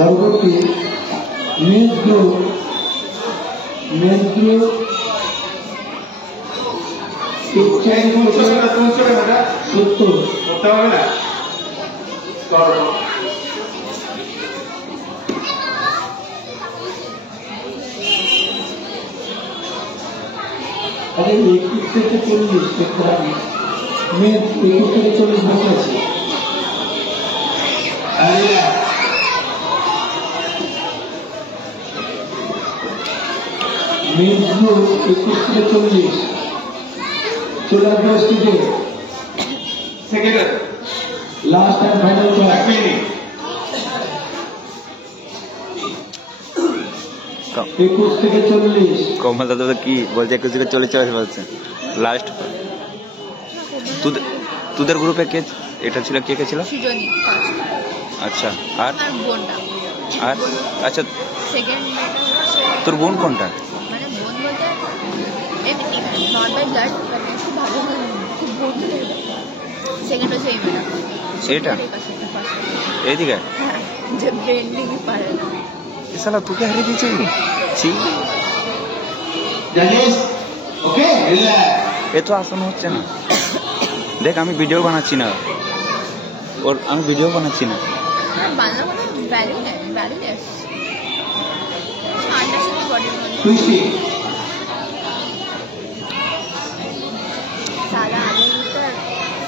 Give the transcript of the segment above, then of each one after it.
পরবর্তী men's group अरे 21 থেকে 40 মেন্স 21 থেকে 40 বছর আছে। मेन्स ग्रुप 21 থেকে 40 चले আসবে স্টেজে। सेकंड लास्ट एंड फाइनल एक मिनट 21 থেকে 40 কমল দাদা কি বলছে 21 থেকে 40 চলে বলছে লাস্ট। তোদের গ্রুপে কে এটা ছিল, কে কে ছিল? সৃজনী আচ্ছা, আর বোনটা আর আচ্ছা, সেকেন্ড তোর বোন কোনটা? মানে বোন বলতে এমনি নট বাই ব্লাড মানে খুব ভালো খুব বোন। সেকেন্ড হচ্ছে এই ম্যাডাম এটা এইদিকে যে ব্রেন্ডিংই পারে না। শালা তোকে হারিয়ে দিয়েছে। ओके এ তো আসন হচ্ছে না। দেখ আমি ভিডিও বানাচ্ছি না, ওর আমি ভিডিও বানাচ্ছি না। বাংলা কোনো ভ্যালু নেই, ভ্যালু নেই। আন্ডারস্ট্যান্ডিং বডির মধ্যে খুশি সারা আগে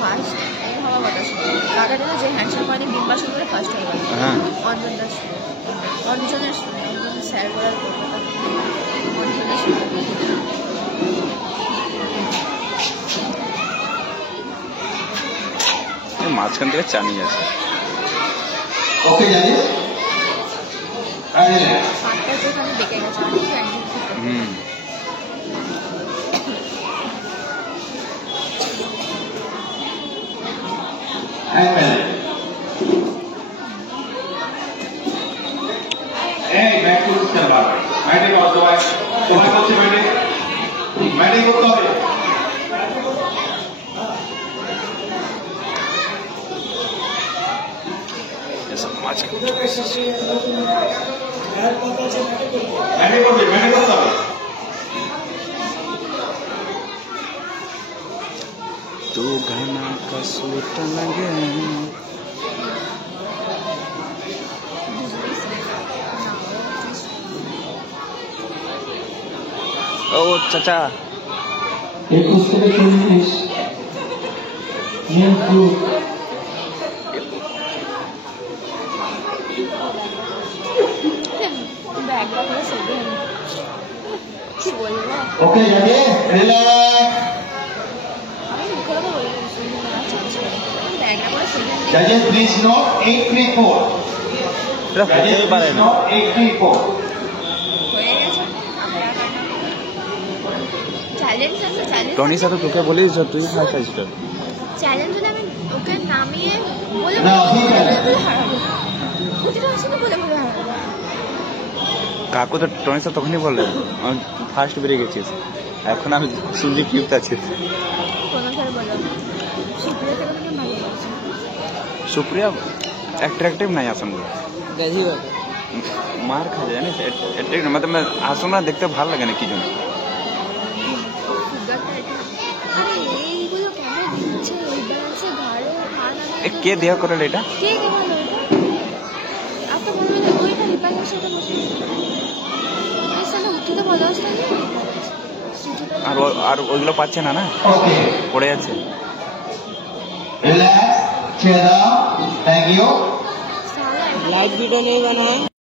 ফার্স্ট এই হওয়া কথা ছিল। কাকা দিল যে হ্যান্ডশেক করে বিম্বাসন করে ফার্স্ট হয়ে গেল। হ্যাঁ অঞ্জন দাস অঞ্জনের স্যার বলার অঞ্জনের মাঝখান থেকে চানি আছে। ओके जानिए अरे পাঁচটা তো আমি দেখে গেছি অনেক ক্যান্ডিড। হুম बैक टू सिस्टम बाबा मैंने बहुत दवाई तुम्हारे को से मैंने को तो है ऐसा माঝখান मैंने को तो है तू घना का सूट लगे। ও চাচা 21 থেকে 40 মেন্স গ্রুপ ব্যাগটা পুরো সেভে কি বলবো ओके जानिए रिलैक्स আমি মুখে কথা বলবো ব্যাগটা পুরো সেভে जजेस प्लीज नोट 834 এটা হতেই পারে না। 834 হয়ে গেছে। চ্যালেঞ্জ আছে চ্যালেঞ্জ টনি সাথে তোকে বলিস তুই ফার্স্ট আসছিস। চ্যালেঞ্জ হলে আমি ওকে নামিয়ে বলে না, ঠিক আছে। হারাবো প্রতিটা আসলে বলে হারাবো। কাকু তো টনি সাথে তখনই বললেন আমি ফার্স্ট বেরিয়ে গেছিস। এখন আমি শুনছি কিউতে আছিস। কোনো স্যার বলো সুপ্রিয়া থেকে তুমি ভালো লাগছে। সুপ্রিয়া অ্যাট্রাকটিভ নাই আসনগুলো, মার খা যায় জানিস। অ্যাট্রাকটিভ মানে আসনগুলো দেখতে ভালো লাগে না কি জন্য। এইগুলো কেন দিচ্ছে ওই ব্যালেন্সে ঘাড়ে এ কে দেওয়া করে এটা? কে কে ভালো এটা এত বড় ওইটা রিপারের সাথে বসে এই সালে উঠিতে ভালো আসছে না। আর ওইগুলো পাচ্ছে না না, ओके পড়ে যাচ্ছে। रिलैक्स चेहरा थैंक यू लाइट वीडियो नहीं बनाए।